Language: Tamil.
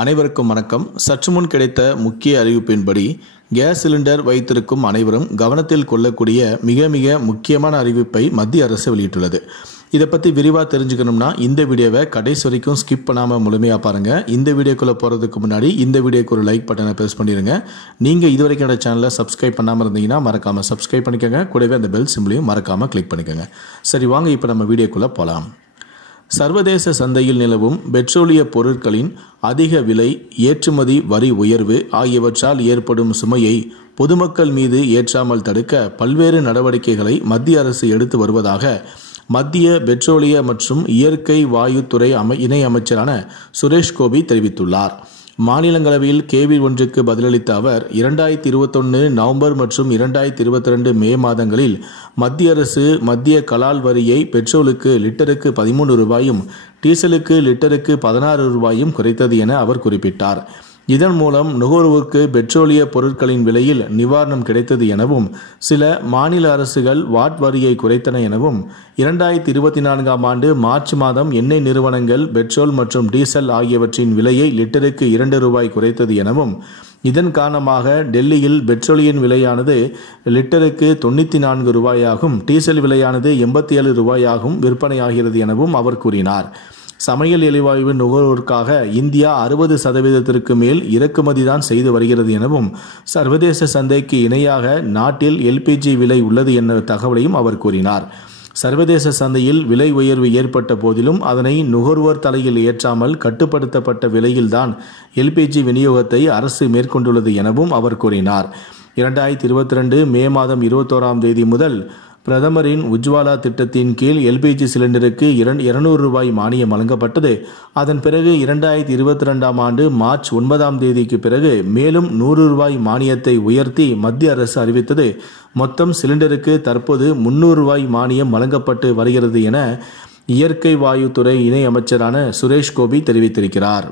அனைவருக்கும் வணக்கம். சற்று முன் கிடைத்த முக்கிய அறிவிப்பின்படி கேஸ் சிலிண்டர் வைத்திருக்கும் அனைவரும் கவனத்தில் கொள்ளக்கூடிய மிக மிக முக்கியமான அறிவிப்பை மத்திய அரசு வெளியிட்டுள்ளது. இதை பற்றி விரிவாக தெரிஞ்சுக்கணும்னா இந்த வீடியோவை கடைசி வரைக்கும் ஸ்கிப் பண்ணாமல் முழுமையாக பாருங்கள். இந்த வீடியோக்குள்ளே போகிறதுக்கு முன்னாடி இந்த வீடியோக்கு ஒரு லைக் பட்டனை ப்ரெஸ் பண்ணிடுங்க. நீங்கள் இது வரைக்கும் என்னோட சேனலை சப்ஸ்கிரைப் பண்ணாமல் இருந்தீங்கன்னா மறக்காமல் சப்ஸ்கிரைப் பண்ணிக்கோங்க. கூடவே அந்த பெல் சிம்பிளையும் மறக்காமல் கிளிக் பண்ணிக்கோங்க. சரி, வாங்க இப்போ நம்ம வீடியோக்குள்ளே போகலாம். சர்வதேச சந்தையில் நிலவும் பெட்ரோலிய பொருட்களின் அதிக விலை, ஏற்றுமதி வரி உயர்வு ஆகியவற்றால் ஏற்படும் சுமையை பொதுமக்கள் மீது ஏற்றாமல் தடுக்க பல்வேறு நடவடிக்கைகளை மத்திய அரசு எடுத்து வருவதாக மத்திய பெட்ரோலிய மற்றும் இயற்கை வாயுத்துறை இணை அமைச்சரான சுரேஷ் கோபி தெரிவித்துள்ளார். மாநிலங்களவையில் கேள்வி ஒன்றுக்கு பதிலளித்த அவர் 2021 நவம்பர் மற்றும் 2022 மே மாதங்களில் மத்திய அரசு மத்திய கலால் வரியை பெட்ரோலுக்கு லிட்டருக்கு 13 ரூபாயும் டீசலுக்கு லிட்டருக்கு 16 ரூபாயும் குறைத்தது என அவர் குறிப்பிட்டார். இதன் மூலம் நுகர்வோருக்கு பெட்ரோலிய பொருட்களின் விலையில் நிவாரணம் கிடைத்தது எனவும் சில மாநில அரசுகள் வாட் வரியை குறைத்தன எனவும் 2024ஆம் ஆண்டு மார்ச் மாதம் எண்ணெய் நிறுவனங்கள் பெட்ரோல் மற்றும் டீசல் ஆகியவற்றின் விலையை லிட்டருக்கு 2 ரூபாய் குறைத்தது எனவும் இதன் காரணமாக டெல்லியில் பெட்ரோலியின் விலையானது லிட்டருக்கு 94 ரூபாயாகும், டீசல் விலையானது 87 ரூபாயாகவும் விற்பனையாகிறது எனவும் அவர் கூறினார். சமையல் எரிவாயு நுகர்வோருக்காக இந்தியா 60% மேல் இறக்குமதி தான் செய்து வருகிறது எனவும் சர்வதேச சந்தைக்கு இணையாக நாட்டில் எல்பிஜி விலை உள்ளது என்ற தகவலையும் அவர் கூறினார். சர்வதேச சந்தையில் விலை உயர்வு ஏற்பட்ட போதிலும் அதனை நுகர்வோர் தலையில் ஏற்றாமல் கட்டுப்படுத்தப்பட்ட விலையில்தான் எல்பிஜி விநியோகத்தை அரசு மேற்கொண்டுள்ளது எனவும் அவர் கூறினார். 2022 மே மாதம் 21ஆம் தேதி முதல் பிரதமரின் உஜ்வாலா திட்டத்தின் கீழ் எல்பிஜி சிலிண்டருக்கு 200 ரூபாய் மானியம் வழங்கப்பட்டது. அதன் பிறகு 2022ஆம் ஆண்டு மார்ச் 9ஆம் தேதிக்கு பிறகு மேலும் 100 ரூபாய் மானியத்தை உயர்த்தி மத்திய அரசு அறிவித்தது. மொத்தம் சிலிண்டருக்கு தற்போது 300 ரூபாய் மானியம் வழங்கப்பட்டு வருகிறது என இயற்கை வாயுத்துறை இணை அமைச்சரான சுரேஷ் கோபி தெரிவித்திருக்கிறார்.